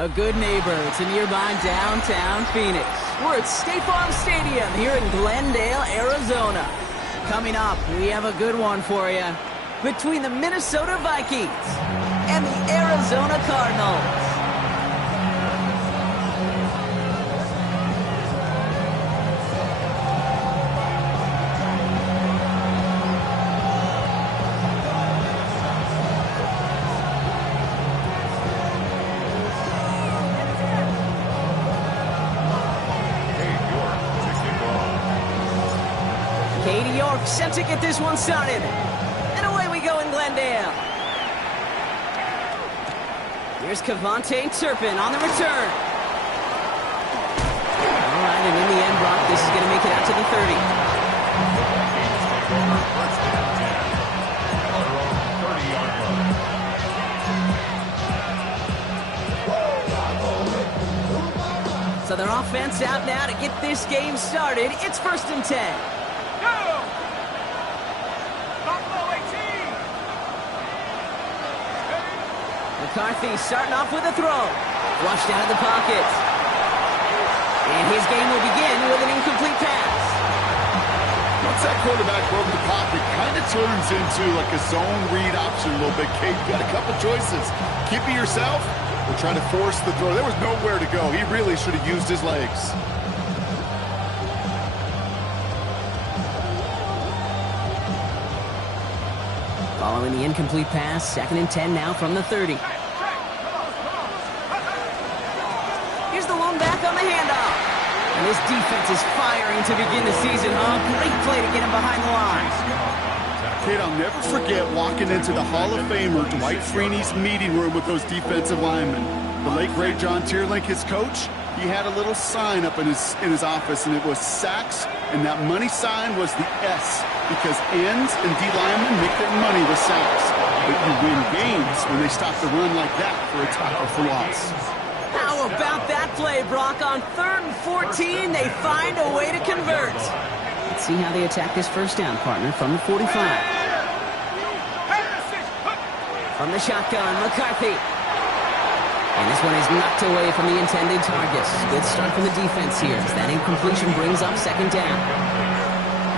A good neighbor to nearby downtown Phoenix. We're at State Farm Stadium here in Glendale, Arizona. Coming up, we have a good one for you. Between the Minnesota Vikings and the Arizona Cardinals. Set to get this one started. And away we go in Glendale. Here's Kevontae Turpin on the return. All right, and in the end, Brock, this is going to make it out to the 30. So their offense out now to get this game started. It's 1st and 10. McCarthy starting off with a throw. Flushed out of the pocket. And his game will begin with an incomplete pass. Once that quarterback broke the pocket, kind of turns into like a zone read option a little bit. Kate, you got a couple choices. Keep it yourself or try to force the throw. There was nowhere to go. He really should have used his legs. Following the incomplete pass, 2nd and 10 now from the 30. Here's the lone back on the handoff. And this defense is firing to begin the season, huh? Great play to get him behind the line. Kid, I'll never forget walking into the Hall of Famer Dwight Freeney's meeting room with those defensive linemen. The late, great John Tierlink, his coach, he had a little sign up in his office, and it was sacks, and that money sign was the S, because ends and D linemen make their money with sacks. But you win games when they stop the run like that for a tackle for loss. How about that play, Brock? On 3rd and 14, they find a way to convert. Let's see how they attack this first down, partner, from the 45. From the shotgun, McCarthy. And this one is knocked away from the intended target. Good start from the defense here as that incompletion brings up 2nd down.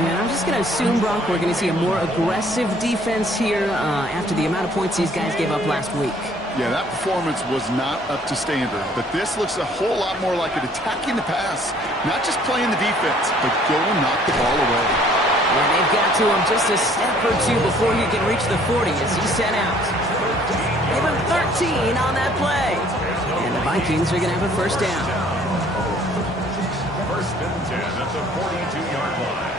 And I'm just going to assume, Brock, we're going to see a more aggressive defense here after the amount of points these guys gave up last week. Yeah, that performance was not up to standard, but this looks a whole lot more like it attacking the pass, not just playing the defense, but go and knock the ball away. And they've got to him just a step or two before he can reach the 40 as he's sent out. Give him 13 on that play. And the Vikings are going to have a first down. 1st and 10 at the 42-yard line.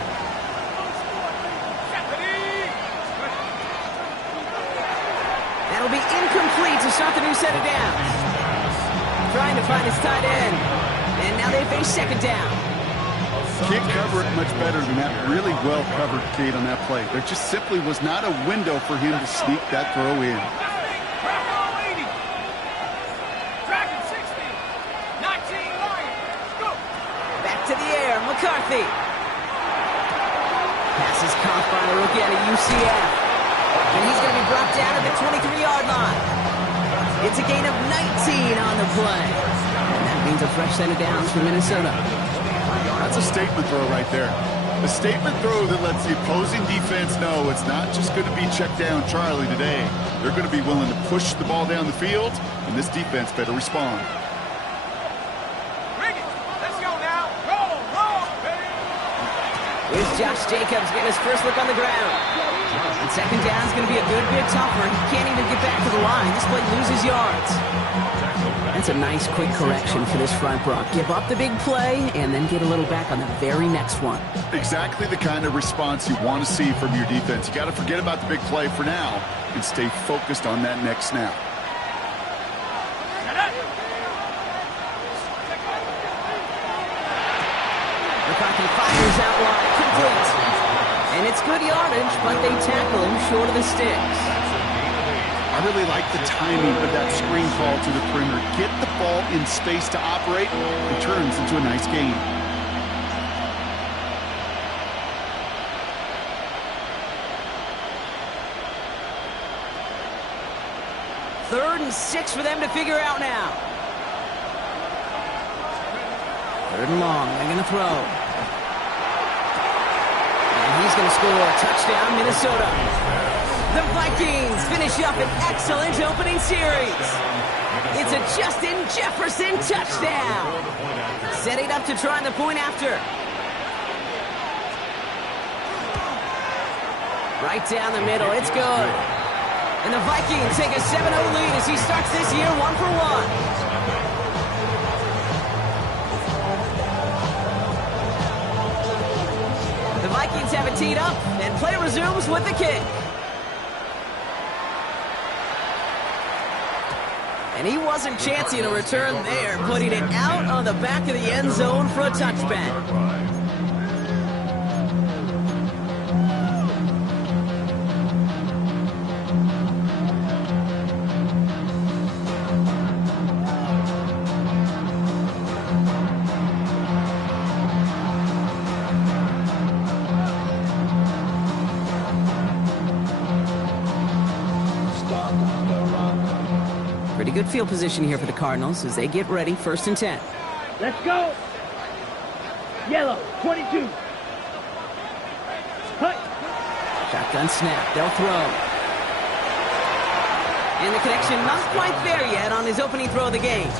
That'll be incomplete to start the new set of downs. Trying to find his tight end. And now they face 2nd down. Can't cover it much better than that. Really well covered, Kate, on that play. There just simply was not a window for him to sneak that throw in. Back to the air, McCarthy. Pass is caught by the rookie out of UCF. And he's going to be brought down at the 23-yard line. It's a gain of 19 on the play. And that means a fresh set of downs for Minnesota. That's a statement throw right there. A statement throw that lets the opposing defense know it's not just going to be check down Charlie today. They're going to be willing to push the ball down the field, and this defense better respond. Here's Josh Jacobs getting his first look on the ground. And 2nd down is going to be a good bit tougher. He can't even get back to the line. This play loses yards. That's a nice quick correction for this front, Brock. Give up the big play and then get a little back on the very next one. Exactly the kind of response you want to see from your defense. You got to forget about the big play for now and stay focused on that next snap. McCarthy fires out wide, complete. And it's good yardage, but they tackle him short of the sticks. I really like the timing of that screen call to the perimeter. Get the ball in space to operate. It turns into a nice game. Third and 6 for them to figure out now. Third and long. They're going to throw. And he's going to score. Touchdown, Minnesota. The Vikings finish up an excellent opening series. It's a Justin Jefferson touchdown. Setting up to try the point after. Right down the middle. It's good. And the Vikings take a 7-0 lead as he starts this year 1-for-1. The Vikings have it teed up, and play resumes with the kick. And he wasn't chancing a return there, putting it out on the back of the end zone for a touchback. Pretty good field position here for the Cardinals as they get ready, 1st and 10. Let's go. Yellow, 22. Cut. Shotgun snap. They'll throw. And the connection not quite there yet on his opening throw of the game.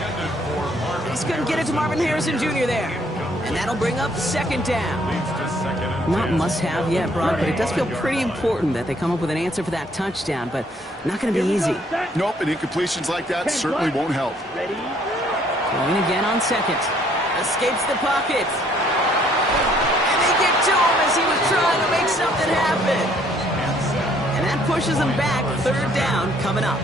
Just couldn't get it to Marvin Harrison Jr. there. And that'll bring up 2nd down. Not must-have yet, Brock, but it does feel pretty important that they come up with an answer for that touchdown, but not going to be easy. Nope, and incompletions like that certainly won't help. Throwing again on 2nd. Escapes the pocket. And they get to him as he was trying to make something happen. And that pushes him back. 3rd down coming up.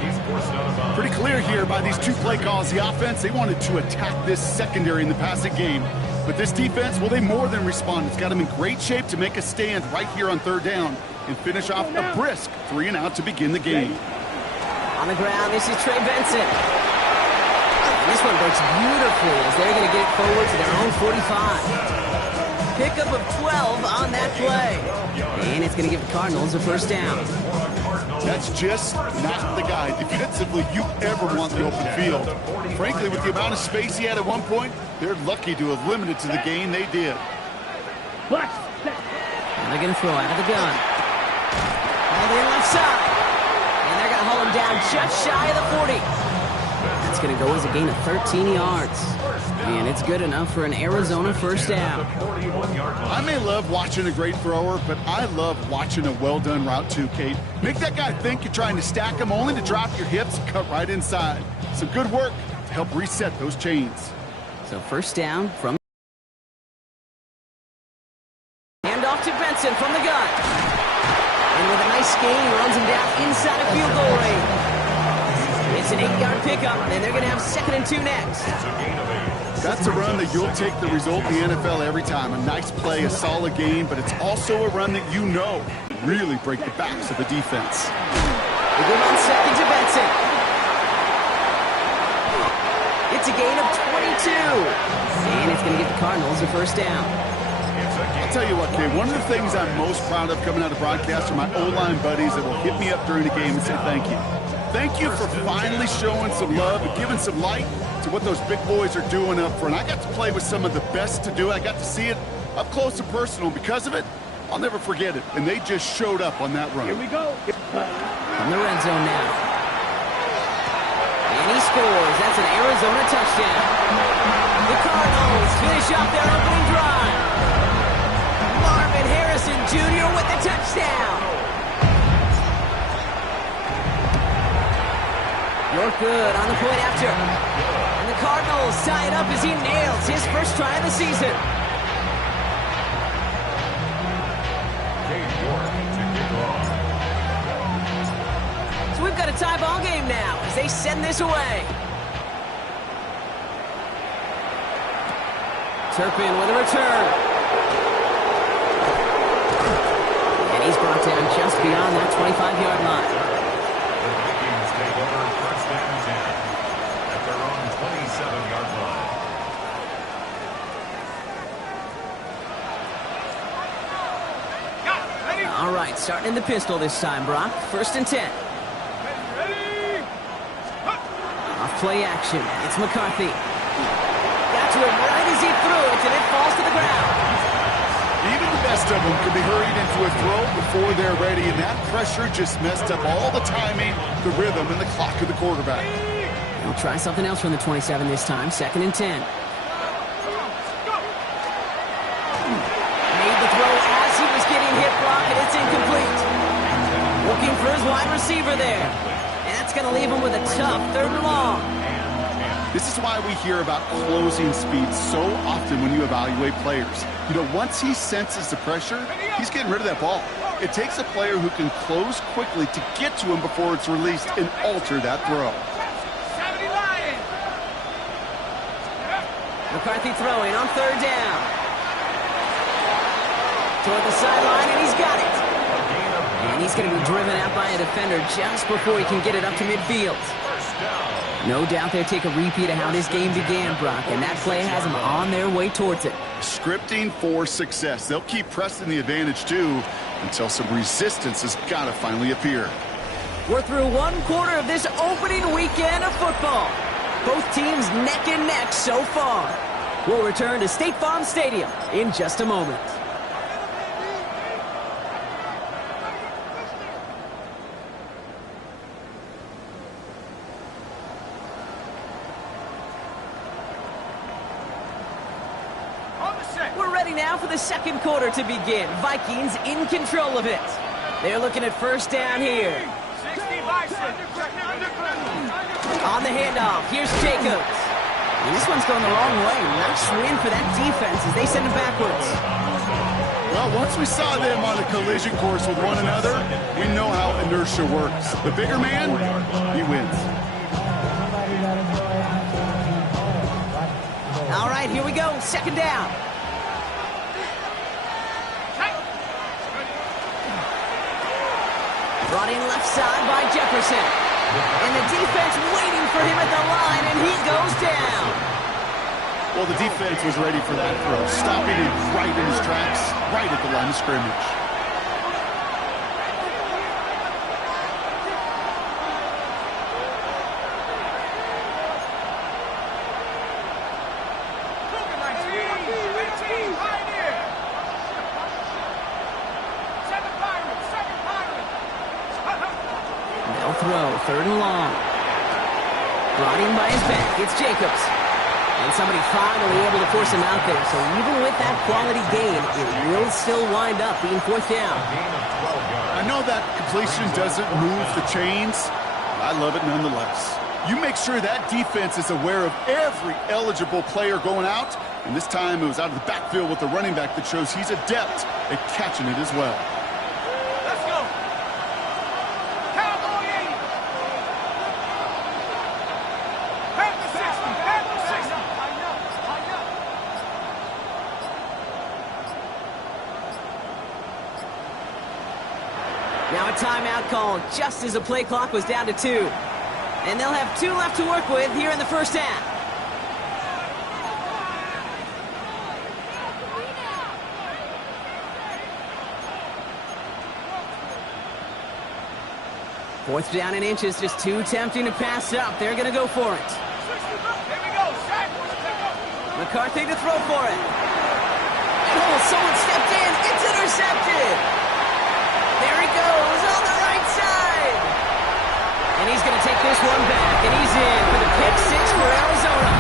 Pretty clear here by these 2 play calls. The offense, they wanted to attack this secondary in the passing game. But this defense, well, they more than respond. It's got them in great shape to make a stand right here on 3rd down and finish off a brisk 3-and-out to begin the game. On the ground, this is Trey Benson. And this one breaks beautifully as they're going to get it forward to their own 45. Pickup of 12 on that play. And it's going to give the Cardinals a 1st down. That's just not the guy defensively you ever want the open field. Frankly, with the amount of space he had at one point, they're lucky to have limited to the gain they did. And they're going to throw out of the gun. All the left side. And they're going to haul him down just shy of the 40. That's going to go as a gain of 13 yards. And it's good enough for an Arizona 1st down. I may love watching a great thrower, but I love watching a well-done route too, Kate. Make that guy think you're trying to stack him only to drop your hips and cut right inside. Some good work to help reset those chains. So 1st down from... Hand off to Benson from the gun. And with a nice gain, he runs him down inside of field goal range. It's an 8-yard pickup, and they're going to have 2nd and 2 next. That's a run that you'll take the result in the NFL every time. A nice play, a solid game, but it's also a run that you know really break the backs of the defense. They give on 2nd to Benson. It's a gain of 22. And it's going to give the Cardinals a 1st down. I'll tell you what, Kate, one of the things I'm most proud of coming out of broadcast are my O-line buddies that will hit me up during the game and say thank you. Thank you for finally showing some love and giving some light to what those big boys are doing up front. I got to play with some of the best to do it. I got to see it up close and personal. Because of it, I'll never forget it. And they just showed up on that run. Here we go. From the red zone now. And he scores. That's an Arizona touchdown. The Cardinals finish off their opening drive. Marvin Harrison Jr. with the touchdown. You're good on the point after. And the Cardinals tie it up as he nails his 1st try of the season. So we've got a tie ball game now as they send this away. Turpin with a return. And he's brought down just beyond that 25-yard line. All right, starting in the pistol this time, Brock. 1st and 10. Off play action. It's McCarthy. Got to it right as he threw it, and it falls to the ground. Even the best of them can be hurried into a throw before they're ready, and that pressure just messed up all the timing, the rhythm, and the clock of the quarterback. They'll try something else from the 27 this time. 2nd and 10. Made the throw as he was getting hit block, and it's incomplete. Looking for his wide receiver there. And that's going to leave him with a tough 3rd and long. This is why we hear about closing speed so often when you evaluate players. You know, once he senses the pressure, he's getting rid of that ball. It takes a player who can close quickly to get to him before it's released and alter that throw. McCarthy throwing on 3rd down. Toward the sideline, and he's got it. And he's going to be driven out by a defender just before he can get it up to midfield. No doubt they'll take a repeat of how this game began, Brock, and that play has them on their way towards it. Scripting for success. They'll keep pressing the advantage, too, until some resistance has got to finally appear. We're through 1 quarter of this opening weekend of football. Both teams neck and neck so far. We'll return to State Farm Stadium in just a moment. We're ready now for the 2nd quarter to begin. Vikings in control of it. They're looking at 1st down here. On the handoff, here's Jacobs. And this one's going the wrong way. Nice win for that defense as they send it backwards. Well, once we saw them on a collision course with one another, we know how inertia works. The bigger man, he wins. All right, here we go. 2nd down. Brought in left side by Jefferson. And the defense waiting for him at the line, and he goes down. Well, the defense was ready for that throw, stopping him right in his tracks, right at the line of scrimmage. Throw, 3rd and long. Brought in by his back, it's Jacobs. And somebody finally able to force him out there. So even with that quality gain, it will still wind up being 4th down. I know that completion doesn't move the chains, but I love it nonetheless. You make sure that defense is aware of every eligible player going out, and this time it was out of the backfield with the running back that shows he's adept at catching it as well. Now a timeout called just as the play clock was down to 2. And they'll have 2 left to work with here in the 1st half. Fourth down in inches, just too tempting to pass up. They're going to go for it. McCarthy to throw for it. Oh, someone stepped in. It's intercepted. There he goes on the right side. And he's going to take this one back, and he's in for the pick 6 for Arizona.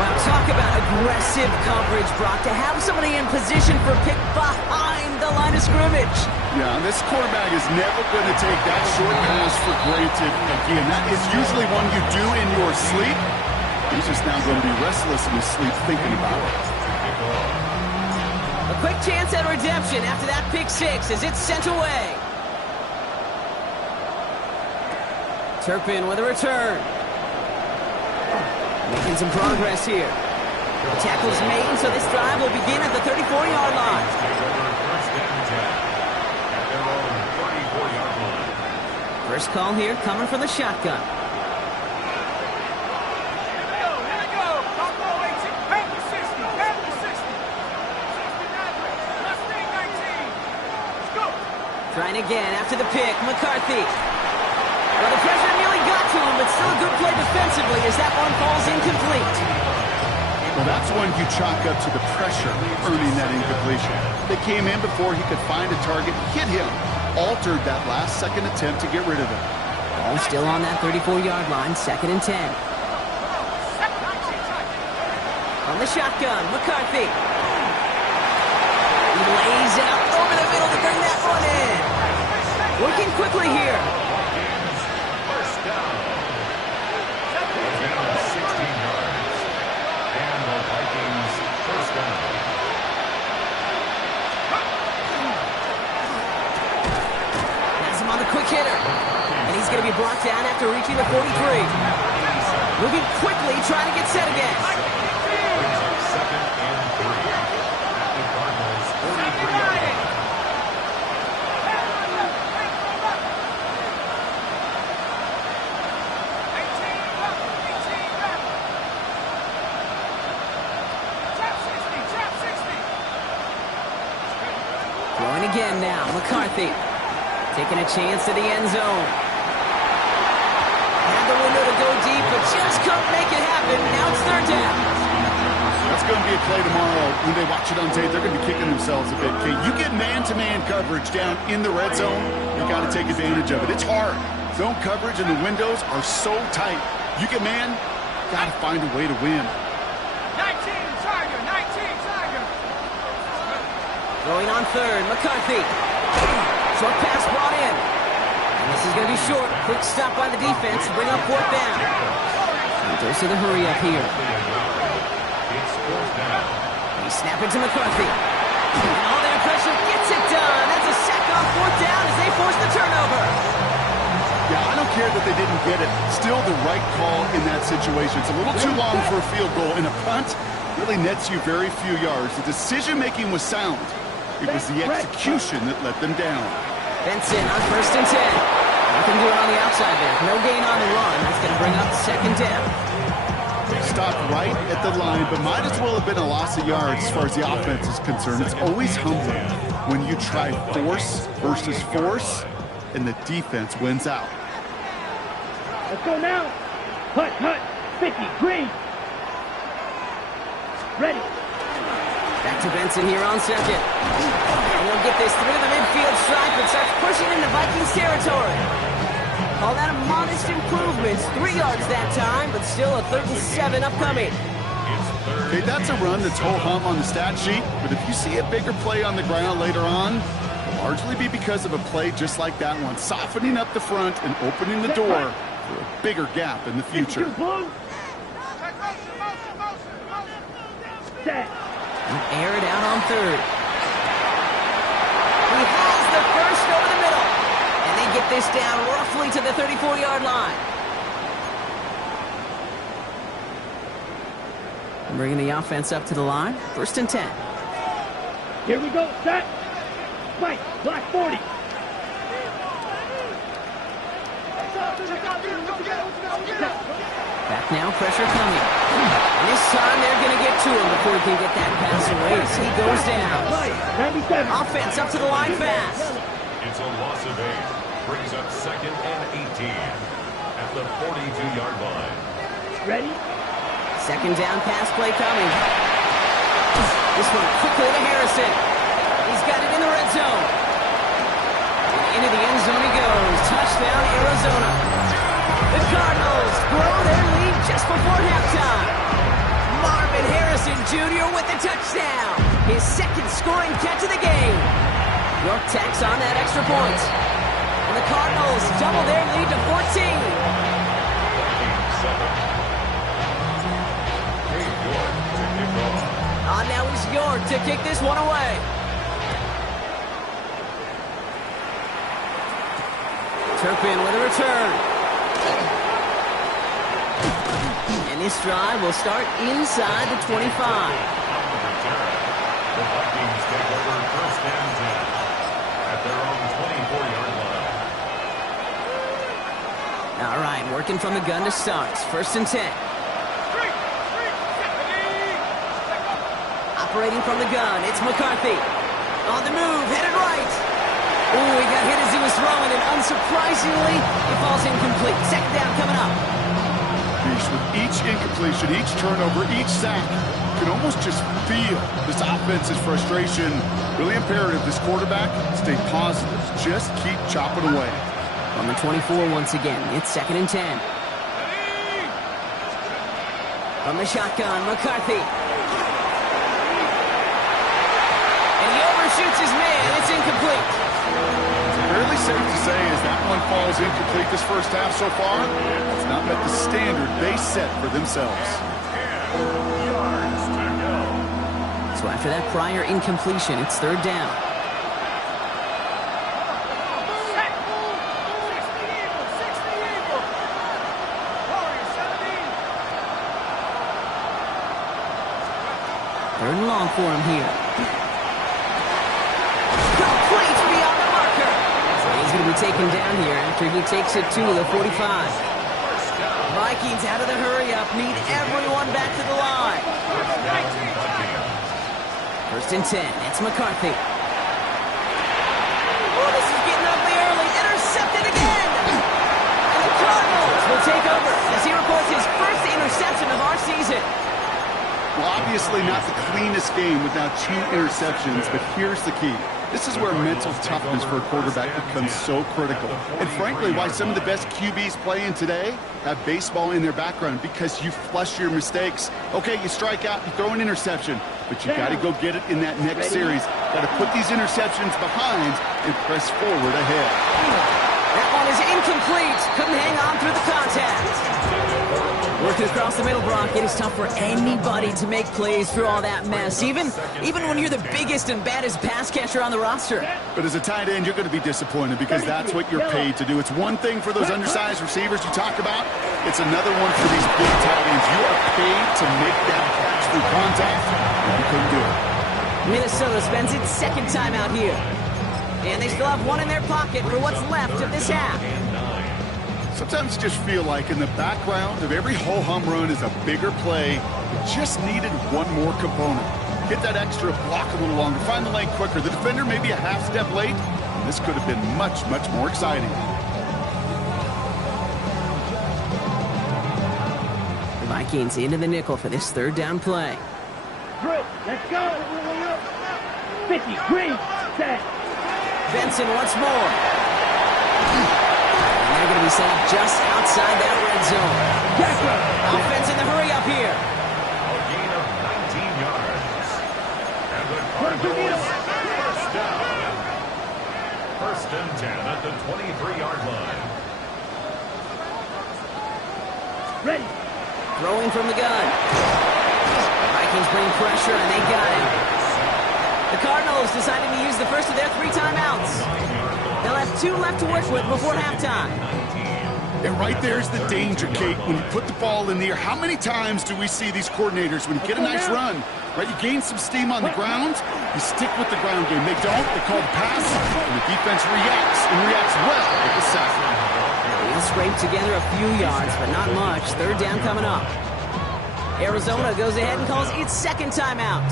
Wow, talk about aggressive coverage, Brock, to have somebody in position for a pick behind the line of scrimmage. Yeah, this quarterback is never going to take that short pass for granted again. That is usually one you do in your sleep. He's just now going to be restless in his sleep thinking about it. A quick chance at redemption after that pick 6 as it's sent away. Turpin with a return. Making some progress here. The tackle's made, so this drive will begin at the 34-yard line. First call here coming from the shotgun. Trying again after the pick, McCarthy. Well, the pressure nearly got to him, but still a good play defensively as that one falls incomplete. Well, that's one you chalk up to the pressure earning that incompletion. They came in before he could find a target, hit him, altered that last-second attempt to get rid of it. Ball still on that 34-yard line, 2nd and 10. On the shotgun, McCarthy. He lays out over the middle to bring that one in. Working quickly here. First down. 16 yards. And the Vikings first down. Has him on the quick hitter. And he's going to be brought down after reaching the 43. Moving quickly, trying to get set again. Brings up 2nd and 3. At the Cardinals' 43-yard line. Throwing again now, McCarthy. Taking a chance to the end zone. Had the window to go deep, but just couldn't make it happen. Now it's 3rd down. That's going to be a play tomorrow. When they watch it on tape, they're going to be kicking themselves a bit. Okay, you get man-to-man coverage down in the red zone, you got to take advantage of it. It's hard. Zone coverage and the windows are so tight. You get man, got to find a way to win. 19 Tiger. Throwing on 3rd, McCarthy. Short pass brought in. And this is going to be short. Quick stop by the defense to bring up 4th down. And goes to the hurry up here. It's 4th down. He snap it to McCarthy. And all that pressure gets it done. That's a sack on 4th down as they force the turnover. Yeah, I don't care that they didn't get it. Still the right call in that situation. It's a little too long for a field goal, and a punt really nets you very few yards. The decision-making was sound. It was the execution that let them down. Benson on 1st and 10. Nothing doing on the outside there. No gain on the run. That's going to bring up 2nd down. Stopped right at the line, but might as well have been a loss of yards as far as the offense is concerned. It's always humbling when you try force versus force, and the defense wins out. Let's go now. Hut, 50, green. Ready. Back to Benson here on 2nd. And he'll get this through the midfield stripe and starts pushing into Vikings territory. Call that a modest improvement. 3 yards that time, but still a 3rd and 7 upcoming. Okay, that's a run that's ho-hum on the stat sheet, but if you see a bigger play on the ground later on, it'll largely be because of a play just like that one, softening up the front and opening the door for a bigger gap in the future. Set. Air it out on 3rd. He has the first over the middle. And they get this down roughly to the 34-yard line. And bringing the offense up to the line. 1st and 10. Here we go. Set. Spike. Block 40. Back now, pressure coming. And this time they're going to get to him before he can get that pass away as he goes down. 97. Offense up to the line fast. It's a loss of 8. Brings up 2nd and 18 at the 42-yard line. Ready. 2nd down pass play coming. This one quickly to Harrison. He's got it in the red zone. And into the end zone he goes. Touchdown, Arizona. The Cardinals grow their lead just before halftime. Marvin Harrison Jr. with the touchdown. His 2nd scoring catch of the game. York tacks on that extra point. And the Cardinals double their lead to 14. Now it's York to kick this one away. Turpin with a return. And this drive will start inside the 25. The Vikings take over 1st and 10 at their own 24-yard line. All right, working from the gun to start. 1st and 10. Operating from the gun, it's McCarthy. On the move, headed right. Ooh, he got hit as he was throwing and surprisingly, it falls incomplete. Second down coming up. With each incompletion, each turnover, each sack, you can almost just feel this offense's frustration. Really imperative, this quarterback, stay positive. Just keep chopping away. On the 24 once again, it's 2nd and 10. From the shotgun, McCarthy. And he overshoots his man. It's incomplete. Fairly safe to say as that one falls incomplete this first half so far, it's not met the standard they set for themselves. So after that prior incompletion, it's 3rd down. Third and long for him here. Complete beyond the marker. So he's going to be taken down here after he takes it to the 45. Vikings out of the hurry-up need everyone back to the line. 1st and 10. It's McCarthy. Oh, this is getting ugly early. Intercepted again. And the Cardinals will take over as he records his first interception of our season. Well, obviously not the cleanest game without 2 interceptions, but here's the key. This is where mental toughness for a quarterback becomes so critical. And frankly, why some of the best QBs playing today have baseball in their background, because you flush your mistakes. Okay, you strike out, you throw an interception, but you got to go get it in that next series. Got to put these interceptions behind and press forward ahead. That one is incomplete. Couldn't hang on through the contact. Working across the middle, Brock, it is tough for anybody to make plays through all that mess, even when you're the biggest and baddest pass catcher on the roster. But as a tight end, you're going to be disappointed because that's what you're paid to do. It's one thing for those undersized receivers you talk about. It's another one for these big tight ends. You are paid to make that catch through contact, and you couldn't do it. Minnesota spends its 2nd time out here. And they still have one in their pocket for what's left of this half. Sometimes just feel like in the background of every ho-hum run is a bigger play. It just needed one more component. Hit that extra block a little longer, find the lane quicker. The defender maybe a half step late, and this could have been much, much more exciting. The Vikings into the nickel for this 3rd down play. Drew, let's go. 50, green, set. Benson once more. And they're going to be set up just outside that red zone. Offense in the hurry up here. A gain of 19 yards. And the Cardinals first down. 1st and 10 at the 23-yard line. Ready. Throwing from the gun. The Vikings bring pressure, and they got him. The Cardinals decided to use the first of their 3 timeouts. They'll have 2 left to work with before halftime. And right there's the danger, Kate. When you put the ball in the air, how many times do we see these coordinators, when you get a nice run, right, you gain some steam on the ground, you stick with the ground game. They don't, they call the pass, and the defense reacts, and reacts well with the sack. They'll scrape together a few yards, but not much. 3rd down coming up. Arizona goes ahead and calls its 2nd timeout.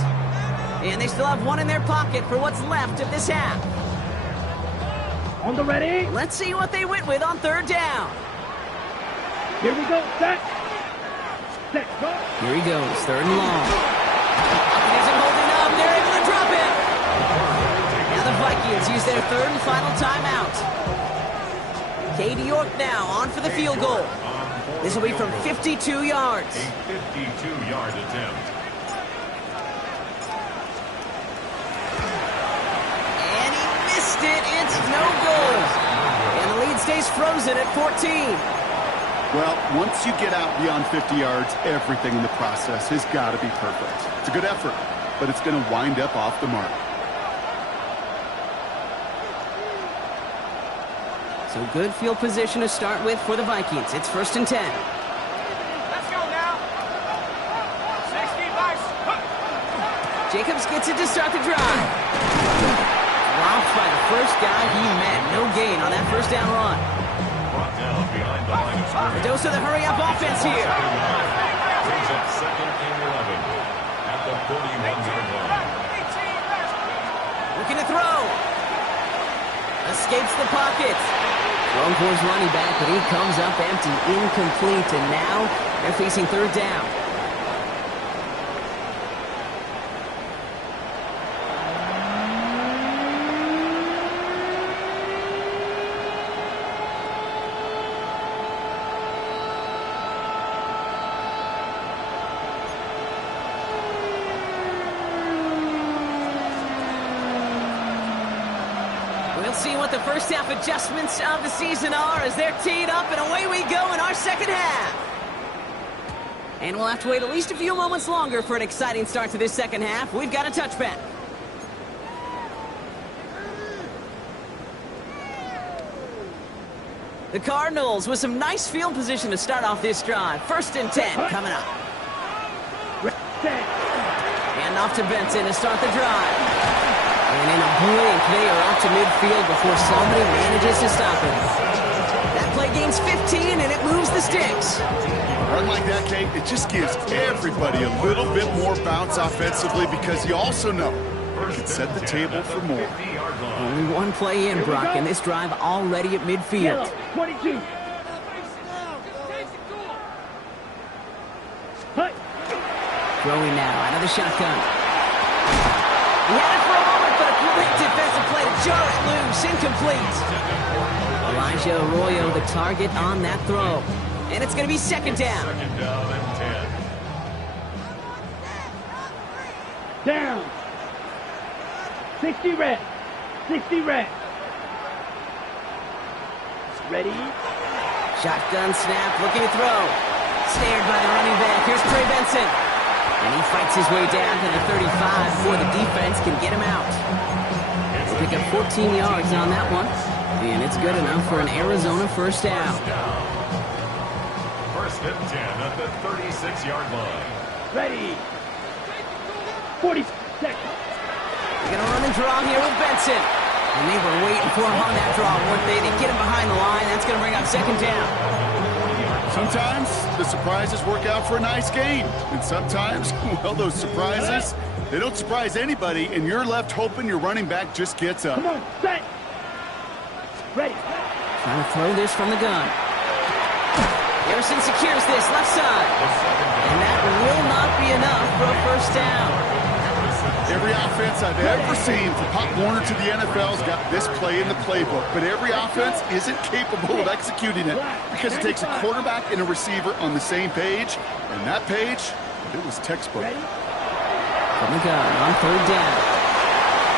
And they still have 1 in their pocket for what's left of this half. On the ready. Let's see what they went with on 3rd down. Here we go. Set. Set. Go. Here he goes. 3rd and long. He isn't holding up. They're able to drop it. Now the Vikings use their 3rd and final timeout. Katie York now on for the field goal. This will be from 52 yards. A 52-yard attempt. It's no good. And the lead stays frozen at 14. Well, once you get out beyond 50 yards, everything in the process has got to be perfect. It's a good effort, but it's going to wind up off the mark. So good field position to start with for the Vikings. It's 1st and 10. Let's go now. 60 Vice. Jacobs gets it to start the drive. Robbed by the first guy he met. No gain on that 1st down run. Brought down behind the line of scrimmage. Dose of the hurry-up offense here. Brings up 2nd and 11 at the 41-yard line. Looking to throw. Escapes the pocket. Thrown for his running back, but he comes up empty, incomplete, and now they're facing third down. See what the first half adjustments of the season are as they're teed up, and away we go in our second half. And we'll have to wait at least a few moments longer for an exciting start to this second half. We've got a touchback. The Cardinals with some nice field position to start off this drive. 1st and 10 coming up. And off to Benson to start the drive. And in a blink, they are up to midfield before somebody manages to stop him. That play gains 15, and it moves the sticks. A run like that, Kate, it just gives everybody a little bit more bounce offensively because you also know it can set the table for more. Only one play in, Brock, and this drive already at midfield. 22. Throwing now out of the shotgun. He had it for a moment, but a great defensive play to jar it loose. Incomplete. Elijah Arroyo, the target on that throw. And it's going to be second down. Second down and 10. Down. 60 red. 60 red. Ready? Shotgun snap, looking to throw. Snared by the running back. Here's Trey Benson. And he fights his way down to the 35 before the defense can get him out. He'll pick up 14 yards on that one. And it's good enough for an Arizona first down. 1st and 10 at the 36-yard line. Ready. 40 seconds. They're going to run and draw here with Benson. And they were waiting for him on that draw, weren't they? They get him behind the line. That's going to bring up second down. Sometimes the surprises work out for a nice gain. And sometimes, well, those surprises, they don't surprise anybody, and you're left hoping your running back just gets up. Come on, set. Ready. Trying to throw this from the gun. Harrison secures this left side. And that will not be enough for a first down. Every offense I've ever seen from Pop Warner to the NFL's got this play in the playbook, but every offense isn't capable of executing it because it takes a quarterback and a receiver on the same page, and that page, it was textbook. From the gun on third down.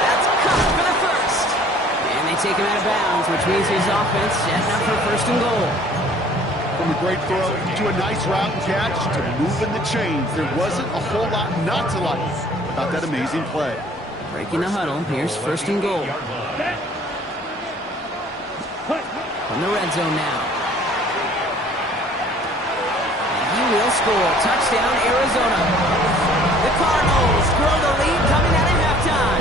That's caught for the first. And they take him out of bounds, which means his offense setting up for first and goal. From a great throw to a nice route and catch to moving the chains, there wasn't a whole lot not to like about that amazing play. Breaking the huddle, here's first and goal. From the red zone now. And he will score. Touchdown, Arizona. The Cardinals grow the lead coming out of halftime.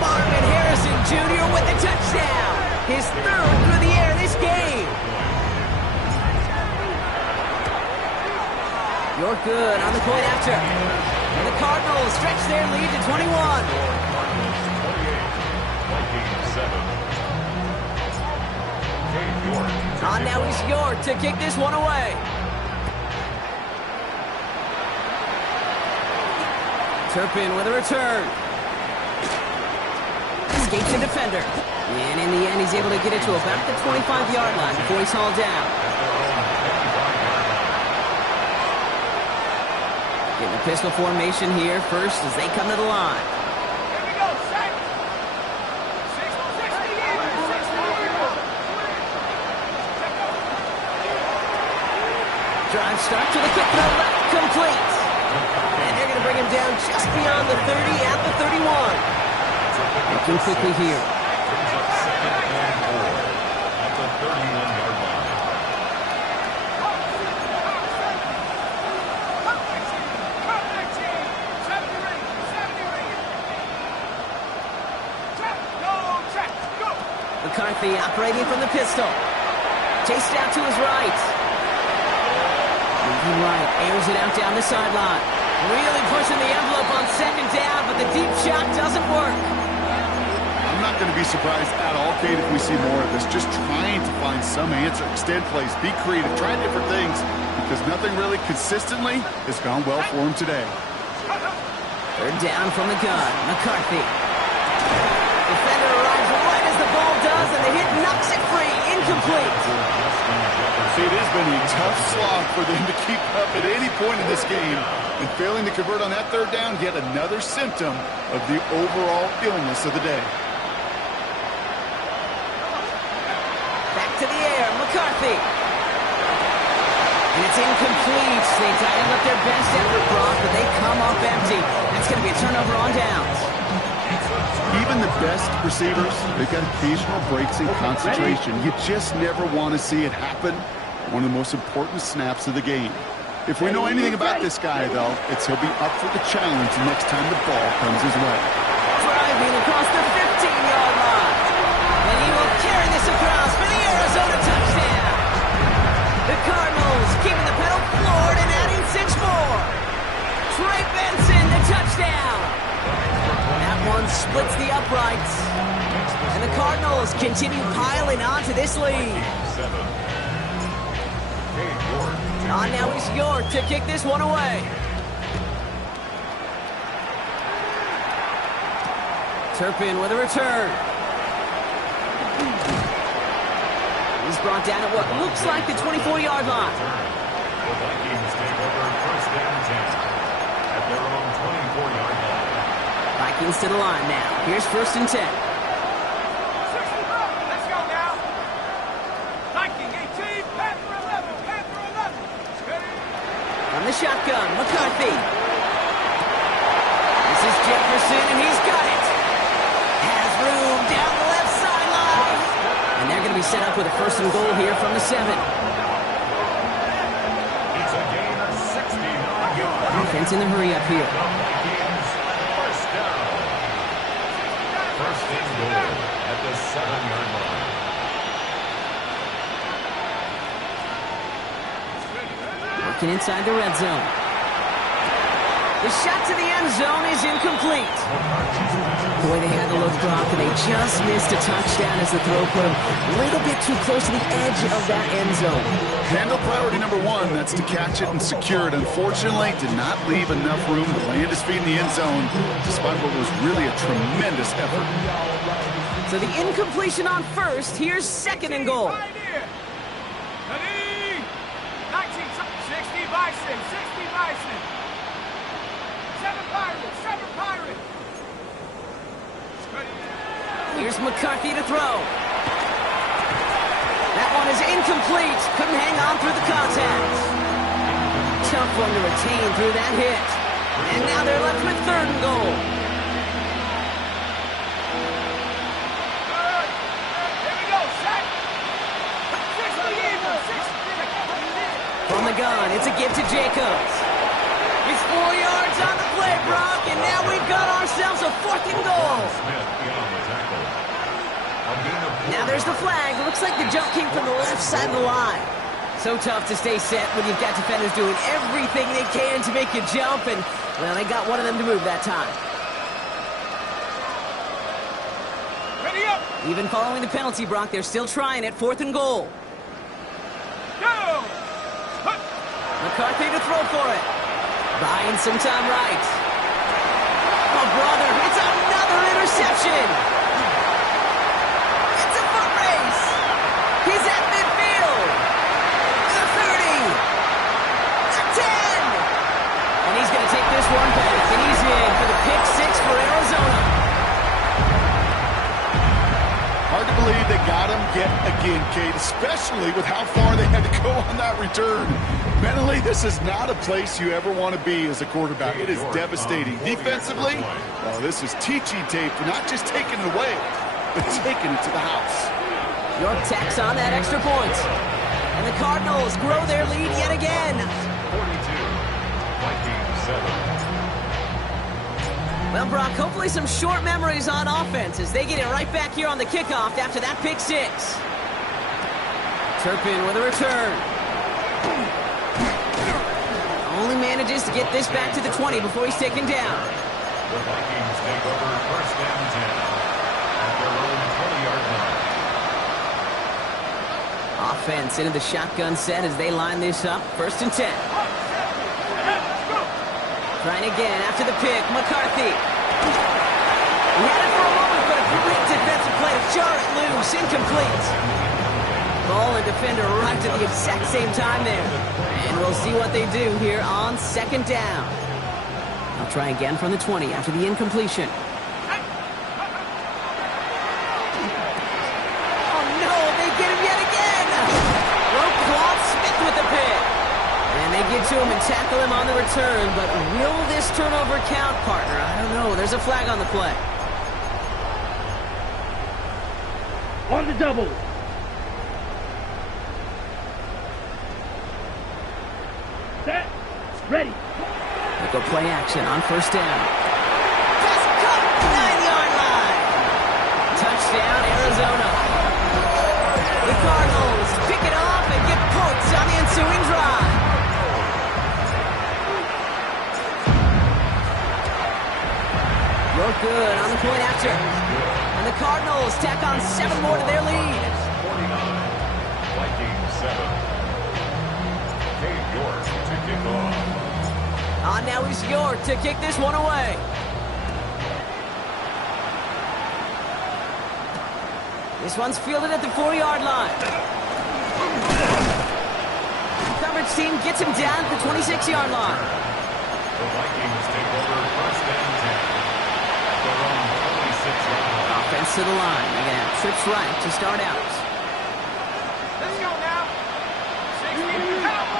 Marvin Harrison Jr. with the touchdown. His third through the air this game. You're good on the point after. And the Cardinals stretch their lead to 21. On now is York to kick this one away. Turpin with a return. Escapes the defender. And in the end, he's able to get it to about the 25-yard line before he's hauled down. Getting a pistol formation here first as they come to the line. Here we go, set. 60. Drive start to the kick to the left, complete. And they're going to bring him down just beyond the 30 at the 31. Looking quickly here. At the 31-yard line. McCarthy operating from the pistol. Chased out to his right. Moving right, airs it out down the sideline. Really pushing the envelope on second down, but the deep shot doesn't work. I'm not going to be surprised at all, Kate, if we see more of this. Just trying to find some answer, extend plays, be creative, try different things, because nothing really consistently has gone well for him today. Third down from the gun. McCarthy. Defender arrives right as the ball does, and the hit knocks it free. Incomplete. See, it has been a tough slog for them to keep up at any point in this game. And failing to convert on that third down, yet another symptom of the overall illness of the day. Back to the air. McCarthy. And it's incomplete. They dialed up their best effort, Brock, but they come up empty. That's going to be a turnover on downs. Even the best receivers, they've got occasional breaks in concentration. You just never want to see it happen. One of the most important snaps of the game. If we know anything about this guy, though, it's he'll be up for the challenge next time the ball comes his way. Driving across the 15-yard line. And he will carry this across for the Arizona touchdown. The Cardinals keeping the pedal floored and adding 6 more. Trey Benson, the touchdown. That one splits the uprights. And the Cardinals continue piling on to this lead. Now it's York to kick this one away. Turpin with a return. He's brought down at what looks like the 24-yard line. The Vikings take over first and 10 at their own 24-yard line. Vikings to the line now. Here's first and 10. Let's go now. Viking 18, Panther 11, Panther 11. Steady. From the shotgun, McCarthy. This is Jefferson, and he's got it. Has room down the left sideline. And they're going to be set up with a first and goal here from the 7. It's a gain of 69 yards. Offense in the hurry up here. First down. First and goal at the 7-yard line. Working inside the red zone. The shot to the end zone is incomplete. Boy, they had the look, Brock, and they just missed a touchdown as the throw put them a little bit too close to the edge of that end zone. Handle priority number 1, that's to catch it and secure it. Unfortunately, did not leave enough room to land his feet in the end zone, despite what was really a tremendous effort. So the incompletion on first. Here's second and goal. Right here. Ready? 60 Bison, 60 Bison. 7 Pirates, 7 Pirates. Ready. Here's McCarthy to throw. That one is incomplete. Couldn't hang on through the contact. Tough one to retain through that hit. And now they're left with third and goal. Here we go, set. 60 Eagles, 60. From the gun, it's a give to Jacobs. It's 4 yards on the play, Brock, and now we've got ourselves a fourth and goal. Smith beyond the tackle. A gain of 4 Now there's the flag. Looks like the jump came from the left side of the line. So tough to stay set when you've got defenders doing everything they can to make you jump, and, well, they got one of them to move that time. Ready up. Even following the penalty, Brock, they're still trying it. Fourth and goal. Go. McCarthy to throw for it. Buying some time right. Oh, brother, it's another interception. It's a foot race. He's at midfield. The 30. The 10. And he's going to take this one back, and he's in for the pick 6 for Arizona. Hard to believe they got him yet again, Kate, especially with how far they had to go on that return. Mentally, this is not a place you ever want to be as a quarterback. It is devastating. Defensively, well, this is teaching tape for not just taking it away, but taking it to the house. York tacks on that extra point. And the Cardinals grow their lead yet again. 42. Vikings 7. Well, Brock, hopefully some short memories on offense as they get it right back here on the kickoff after that pick 6. Turpin with a return. Only manages to get this back to the 20 before he's taken down. The Vikings take over first and 10 at their own Offense into the shotgun set as they line this up. 1st and 10. Trying again after the pick. McCarthy. He had it for a moment, but a great defensive play to jar it loose. Incomplete. Ball and defender arrived at the exact same time there. And we'll see what they do here on 2nd down. They'll try again from the 20 after the incompletion. Oh no, they get him yet again! Roquan Smith with the pick. And they get to him and tackle him on the return, but will this turnover count, partner? I don't know. There's a flag on the play. On the double. Set. Ready. They go play action on 1st down. Pass cut, 9-yard line. Touchdown, Arizona. The Cardinals pick it off and get points on the ensuing drive. Look good on the point after. And the Cardinals tack on 7 more to their lead. 49, Vikings 7. Dave York to kick off. Now is York to kick this one away. This one's fielded at the 4-yard line. The coverage team gets him down at the 26-yard line. The Vikings take over 1st and 10. At their own 26-yard line. Offense to the line. They're going to have trips right to start out. Let's go now. 60 Cowboys.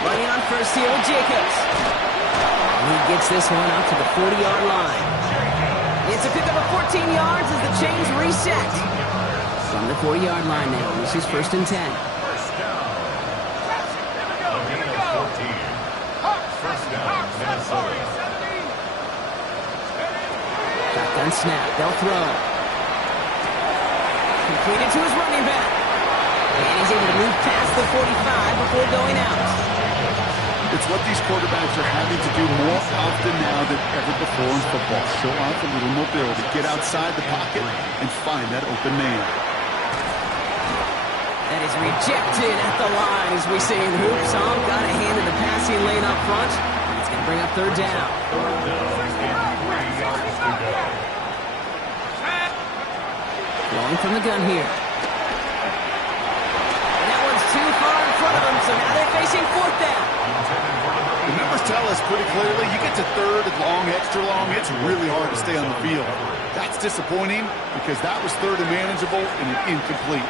Running on first here with Jacobs. And he gets this one out to the 40-yard line. It's a pickup of 14 yards as the chains reset. From the 40-yard line now, this is 1st and 10. First down. A gain of 14. First down, Minnesota. Shotgun snap, they'll throw. Completed to his running back. And he's able to move past the 45 before going out. It's what these quarterbacks are having to do more often now than ever before in football. Show off a little mobility. Get outside the pocket and find that open man. That is rejected at the line as we say in hoops. Got a hand in the passing lane up front. It's going to bring up 3rd down. 3rd down and 3 yards to go. Going from the gun here. And that one's too far in front of them, so now they're facing 4th down. The numbers tell us pretty clearly, you get to 3rd and long, extra long, it's really hard to stay on the field. That's disappointing because that was 3rd and manageable and an incomplete.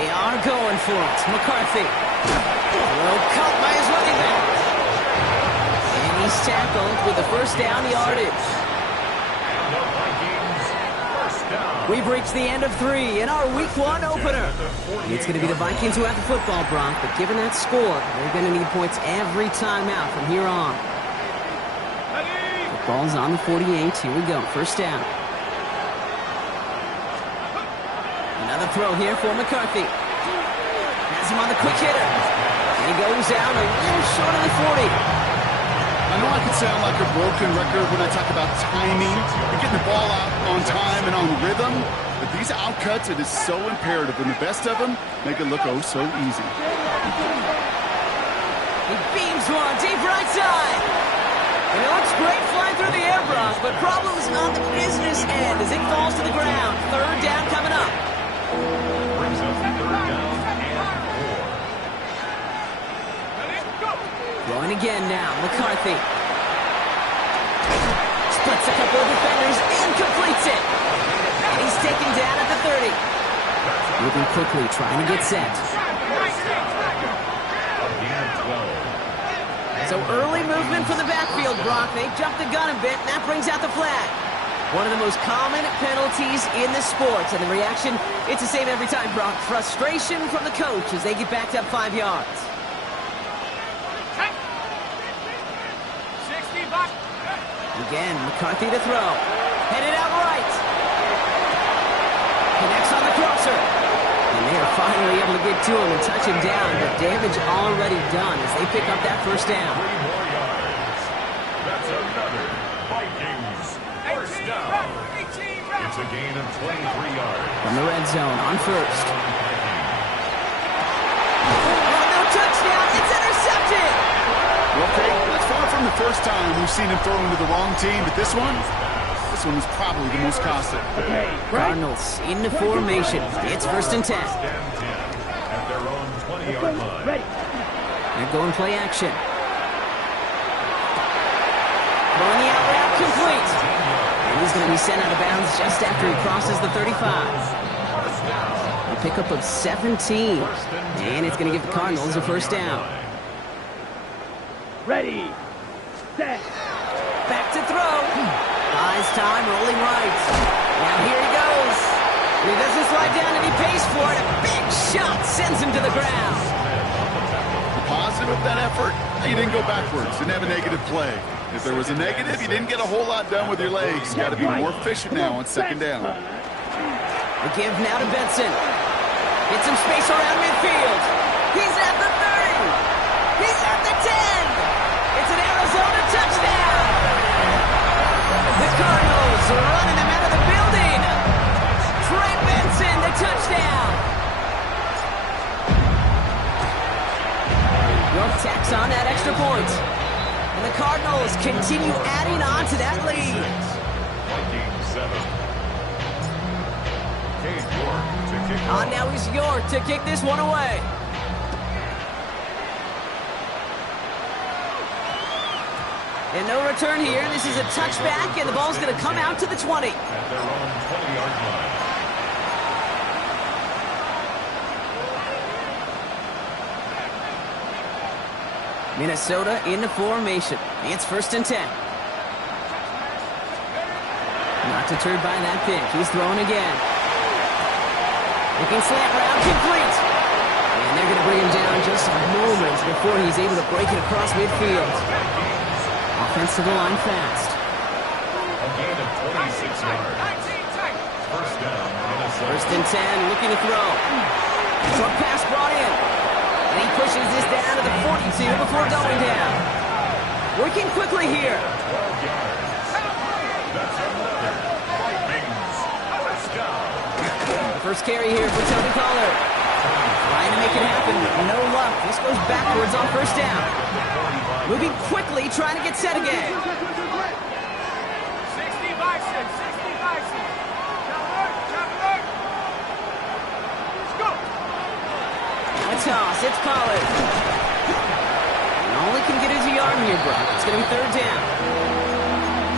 They are going for it. McCarthy. Well cut by his running back. And he's tackled with the 1st down yardage. And the Vikings, 1st down. We've reached the end of 3 in our Week 1 opener. It's going to be the Vikings who have the football, Brock, but given that score, they're going to need points every time out from here on. The ball's on the 48. Here we go. 1st down. Another throw here for McCarthy. Has him on the quick hitter. And he goes out a little short of the 40. I know I can sound like a broken record when I talk about timing and getting the ball out on time and on rhythm, but these outcuts, it is so imperative, and the best of them make it look oh so easy. He beams one deep right side. And it looks great flying through the air, Brock, but problems on the business end as it falls to the ground. 3rd down coming up. Brings up 3rd down and 4. Going again now, McCarthy. Splits a couple of defenders and completes it. And he's taken down at the 30. Moving quickly, trying to get set. So early movement from the backfield, Brock. They jumped the gun a bit, and that brings out the flag. One of the most common penalties in the sports, and the reaction, it's the same every time, Brock. Frustration from the coach as they get backed up 5 yards. 60 back. Again, McCarthy to throw. Headed out right. Connects on the crosser. And they are finally able to get to him and touch him down, but damage already done as they pick up that 1st down. 3 more yards. That's another Vikings 1st down. It's That's a gain of 23 yards. From the red zone on first. Oh, no touchdown. It's intercepted. Okay, that's far from the first time we've seen him throw into the wrong team, but this one is probably the most costly. Cardinals into formation. It's 1st and 10. First and 10 at their own 20-yard line. Ready. They're going play action. Throwing the out route complete. And he's going to be sent out of bounds just after he crosses the 35. A pickup of 17. And it's going to give the Cardinals a first down. Ready. Set. Back to throw. Buys time, rolling right. Now here he goes. He doesn't slide down and he pays for it. A big shot sends him to the ground. The positive of that effort, you didn't go backwards. Didn't have a negative play. If there was a negative, you didn't get a whole lot done with your legs. You got to be more efficient now on 2nd down. The give now to Benson. Get some space around midfield. He's at the 30. He's at the 10. It's an Arizona touchdown. The Cardinals are running him out of the building. Trey Benson, the touchdown. York tacks on that extra point. And the Cardinals continue adding on to that lead. Vikings 7. Cade York to kick off. Now is York to kick this one away. And no return here. This is a touchback, and the ball's going to come out to the 20. At their own 20-yard line. Minnesota into formation. It's 1st and 10. Not deterred by that pick. He's throwing again. Looking slant route, complete. And they're going to bring him down just moments before he's able to break it across midfield. Offensive line fast. A gain of 26 yards. First down, Minnesota. 1st and 10, looking to throw. Short pass brought in. And he pushes this down to the 42 before going down. Working quickly here. 12 yards. That's another Vikings first down. The first carry here for Tony Pollard. Trying to make it happen. No luck. This goes backwards on 1st down. Moving quickly, trying to get set again. 60 Bison, 60 Bison. Let's go. A toss. It's Pollard. And all he can get is a yard here, Brock. It's going to be 3rd down.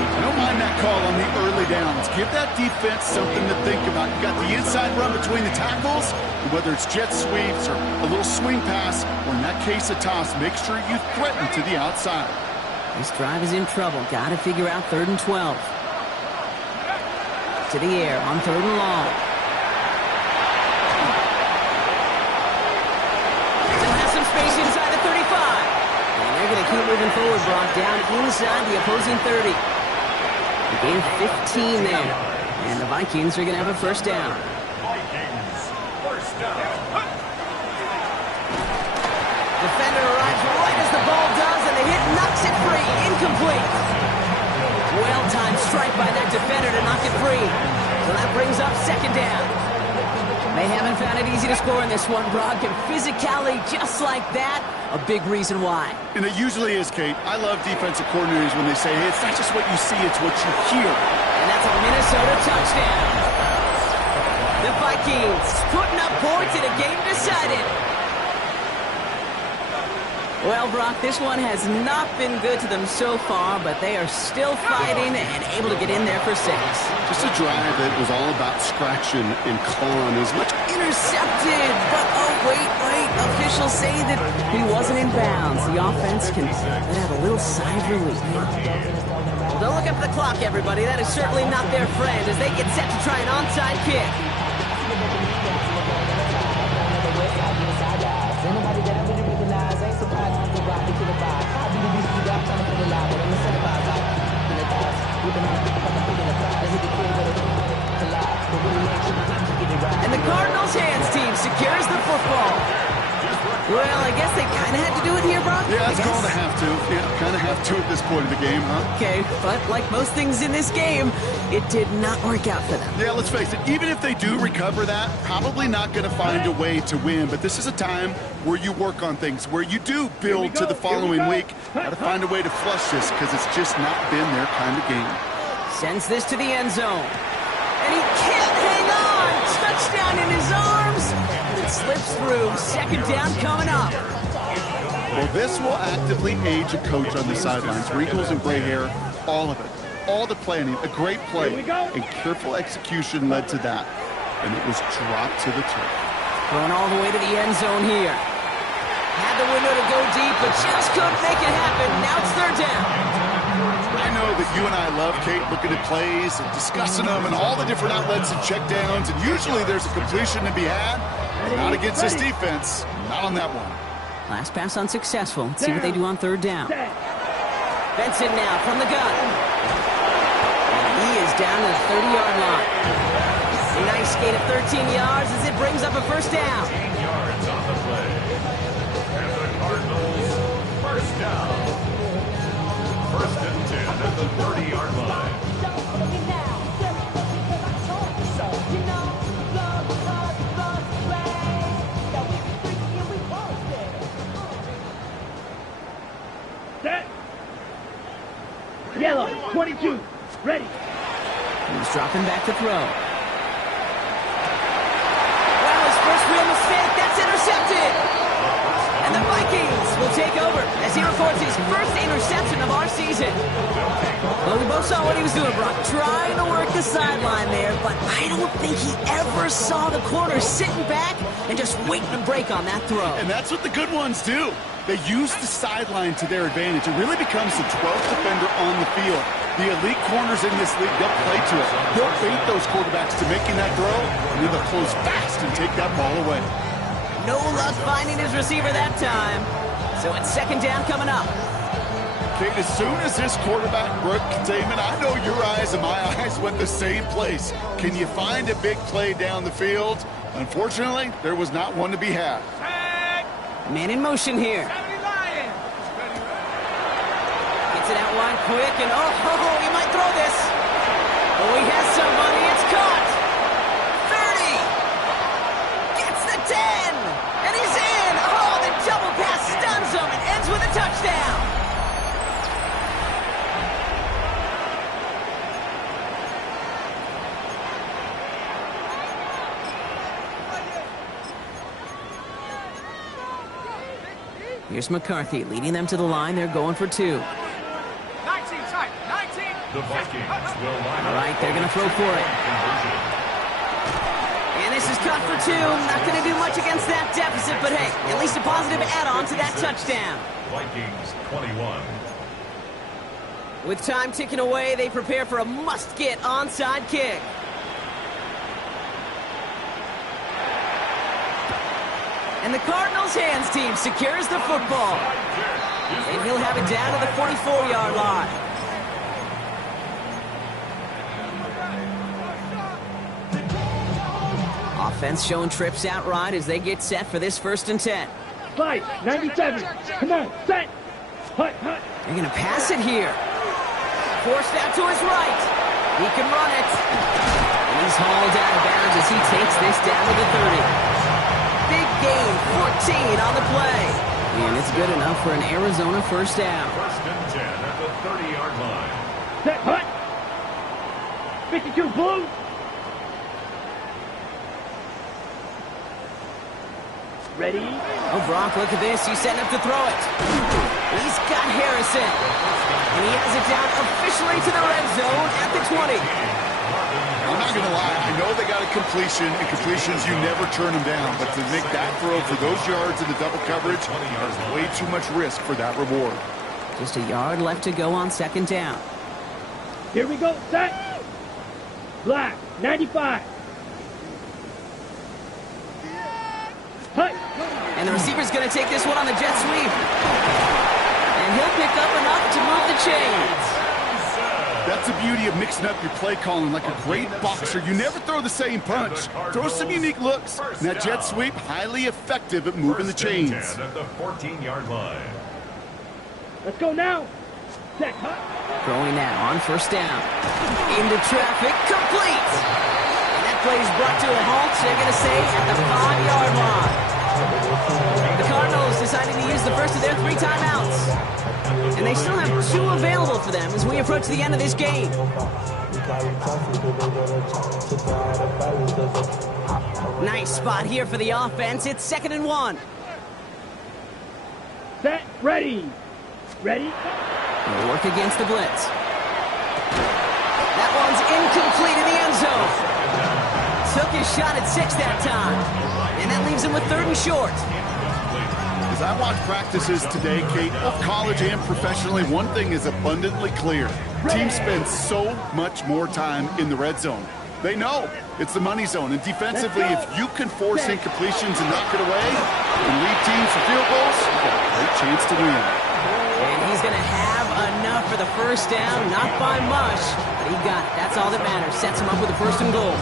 I don't mind that call on the early downs. Give that defense something to think about. You got the inside run between the tackles, and whether it's jet sweeps or a little swing pass, or in that case a toss, make sure you threaten to the outside. This drive is in trouble. Got to figure out 3rd and 12. To the air on 3rd and long. Still has some space inside the 35. And they're going to keep moving forward, Brock, down inside the opposing 30. A gain of 15 there. And the Vikings are going to have a first down. Vikings first down. Defender arrives right as the ball does, and the hit knocks it free. Incomplete. Well-timed strike by that defender to knock it free. So that brings up 2nd down. They haven't found it easy to score in this one, Brock, and physicality just like that, a big reason why. And it usually is, Kate. I love defensive coordinators when they say, hey, it's not just what you see, it's what you hear. And that's a Minnesota touchdown. The Vikings putting up points in a game decided. Well, Brock, this one has not been good to them so far, but they are still fighting and able to get in there for 6. Just a drive that was all about scratching and clawing as much. Intercepted, but oh, wait. Officials say that he wasn't in bounds. The offense can let out a little sigh of relief. Well, don't look up the clock, everybody. That is certainly not their friend as they get set to try an onside kick. And the Cardinals hands team secures the football. Well, I guess they kind of had to do it here, Brock. Yeah, it's called a have to. Yeah, kind of have to at this point of the game, huh? Okay, but like most things in this game, it did not work out for them. Yeah, let's face it. Even if they do recover that, probably not going to find a way to win. But this is a time where you work on things, where you do build to the following week. Got to find a way to flush this because it's just not been their kind of game. Sends this to the end zone. And he can't hang on. Touchdown in his arms. It slips through. Second down coming up. Well, this will actively age a coach on the sidelines. Wrinkles and gray hair, all of it. All the planning, a great play, and careful execution led to that. And it was dropped to the turf. Going all the way to the end zone here. Had the window to go deep, but just couldn't make it happen. Now it's third down. I know that you and I love, Kate, looking at plays and discussing them and all the different outlets and checkdowns, and usually there's a completion to be had. Not against this defense. Not on that one. Last pass unsuccessful. Let's see what they do on third down. Benson now from the gun. And he is down to the 30-yard line. A nice gain of 13 yards as it brings up a first down. 13 yards on the play. And the Cardinals, first down. First and 10 at the 30-yard line. Set. Yellow, 22. Ready. He's dropping back to throw. Wow, his first real mistake. That's intercepted. And the Vikings will take over as he records his first interception of our season. Well, we both saw what he was doing, Brock. Trying to work the sideline there, but I don't think he ever saw the corner sitting back and just waiting to break on that throw. And that's what the good ones do. They use the sideline to their advantage. It really becomes the 12th defender on the field. The elite corners in this league, they'll play to it. They'll bait those quarterbacks to making that throw, and then they'll close fast and take that ball away. No luck finding his receiver that time. So it's second down coming up. Kate, as soon as this quarterback broke containment, I know your eyes and my eyes went the same place. Can you find a big play down the field? Unfortunately, there was not one to be had. Man in motion here. 70 Lions. Gets it out wide quick, and he might throw this. Oh, he has somebody. It's caught. 30. Gets the 10. And he's in. Oh, the double pass stuns him and ends with a touchdown. Here's McCarthy leading them to the line. They're going for two. 19 tight. 19. The Vikings will line All right, they're going to throw for it. And this is caught for two. Not going to do much against that deficit, but hey, at least a positive add-on to that touchdown. Vikings 21. With time ticking away, they prepare for a must-get onside kick. And the Cardinals' hands team secures the football. And he'll have it down to the 44-yard line. Offense showing trips outright as they get set for this first and 10. Slide, 97. Come on, set. Hut, hut. They're going to pass it here. Forced out to his right. He can run it. And he's hauled out of bounds as he takes this down to the 30. Big gain, 14 on the play. And it's good enough for an Arizona first down. First and 10 at the 30-yard line. Set, hut. 52 blue. Ready. Oh, Brock, look at this. He's setting up to throw it. He's got Harrison. And he has it down officially to the red zone at the 20. I'm not going to lie. I know they got a completion, and completions, you never turn them down. But to make that throw for those yards in the double coverage, there's way too much risk for that reward. Just a yard left to go on second down. Here we go, set. Black, 95. Hut. And the receiver's going to take this one on the jet sweep. And he'll pick up enough to move the chains. That's the beauty of mixing up your play calling. Like a great boxer, you never throw the same punch. Throw some unique looks. And that jet sweep, highly effective at moving the chains. At the 14-yard line. Let's go now. Set, hut. Throwing now on first down. Into traffic, complete. And that play is brought to a halt, they're going to say, at the 5-yard line. The Cardinals decided to use the first of their 3 timeouts. And they still have 2 available for them as we approach the end of this game. Nice spot here for the offense. It's 2nd and 1. Set, ready. Ready? They'll work against the blitz. That one's incomplete in the end zone. Took his shot at 6 that time. And that leaves him with 3rd and short. As I watch practices today, Kate, both college and professionally, one thing is abundantly clear. Teams spend so much more time in the red zone. They know it's the money zone. And defensively, if you can force incompletions and knock it away and lead teams for field goals, you've got a great chance to win. And he's going to have enough for the first down, not by much, but he got it. That's all that matters. Sets him up with a 1st and goal.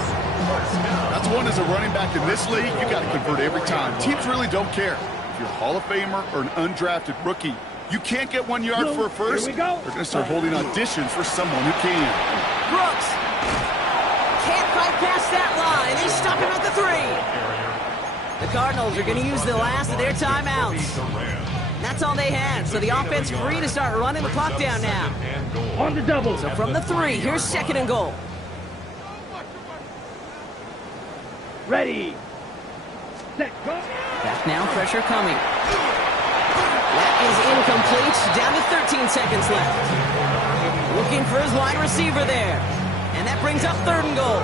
That's one as a running back in this league, you got to convert every time. Teams really don't care. If you're a Hall of Famer or an undrafted rookie, you can't get 1 yard for a first. They're going to start holding auditions for someone who can. Brooks can't fight past that line. They stop him at the 3. The Cardinals are going to use the last of their timeouts. That's all they had, so the offense free to start running the clock down now. On the double. So from the 3, here's 2nd and goal. Ready. Set, go. Back now, pressure coming. That is incomplete. Down to 13 seconds left. Looking for his wide receiver there. And that brings up 3rd and goal.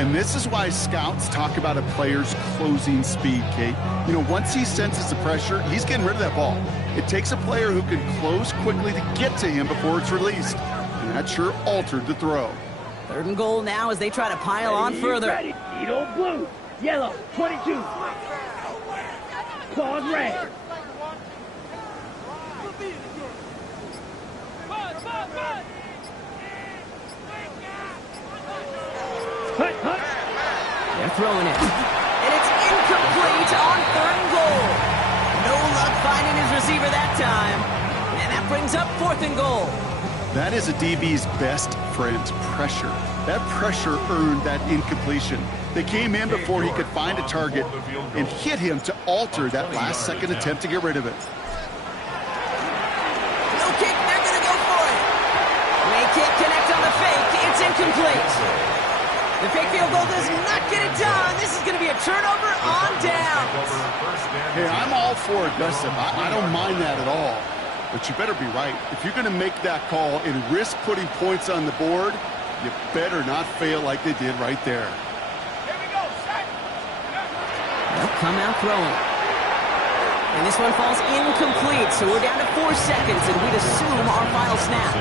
And this is why scouts talk about a player's closing speed, Kate. You know, once he senses the pressure, he's getting rid of that ball. It takes a player who can close quickly to get to him before it's released. And that sure altered the throw. 3rd and goal now as they try to pile on further. Ready. Eagle blue. Yellow. 22. Claws red. Hut, hut. They're throwing it. And it's incomplete on 3rd and goal. No luck finding his receiver that time. And that brings up 4th and goal. That is a DB's best friend, pressure. That pressure earned that incompletion. They came in before he could find a target and hit him to alter that last-second attempt to get rid of it. No kick, they're going to go for it. They can't connect on the fake. It's incomplete. The fake field goal does not get it done. This is going to be a turnover on downs. Hey, I'm all for aggressive. I don't mind that at all. But you better be right. If you're going to make that call and risk putting points on the board, you better not fail like they did right there. Here we go, set. They'll come out throwing. And this one falls incomplete, so we're down to 4 seconds, and we'd assume our final snap.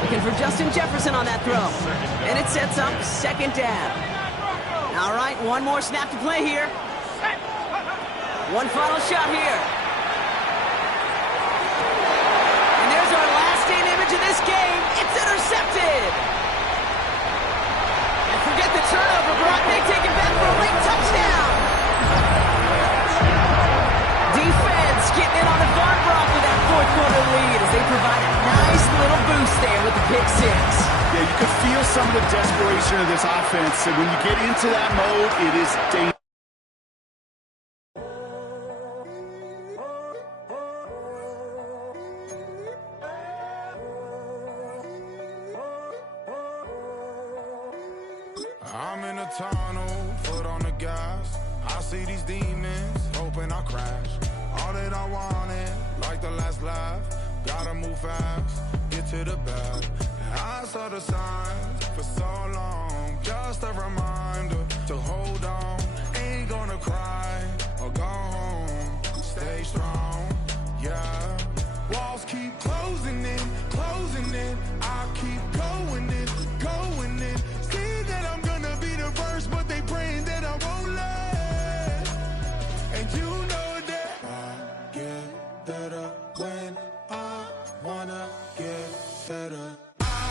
Looking for Justin Jefferson on that throw. And it sets up 2nd down. All right, one more snap to play here. One final shot here. And there's our last seen image of this game. It's intercepted. And forget the turnover, Brock. They take it back for a late touchdown. Defense getting in on the farm off with that 4th quarter lead as they provide a nice little boost there with the pick 6. Yeah, you could feel some of the desperation of this offense, and when you get into that mode, it is dangerous. I'm in a tunnel, foot on the gas. I see these demons, hoping I crash. All that I wanted, like the last laugh. Gotta move fast, get to the bag. I saw the signs for so long. Just a reminder to hold on. Ain't gonna cry or go home. Stay strong, yeah. Walls keep closing in, closing in. I keep going in, going in. See that I'm gonna be the first, but they praying that I won't let. And you know that I get better when I wanna get better. I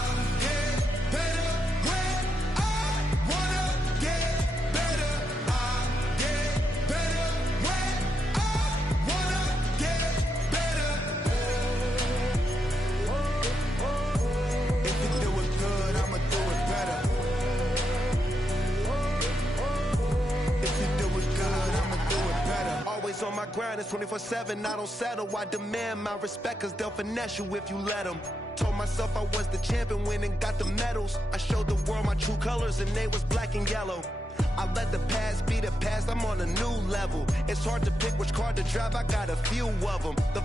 grind, it's 24/7. I don't settle, I demand my respect, cause they'll finesse you if you let them. Told myself I was the champion, went and got the medals. I showed the world my true colors and they was black and yellow. I let the past be the past, I'm on a new level. It's hard to pick which car to drive, I got a few of them. The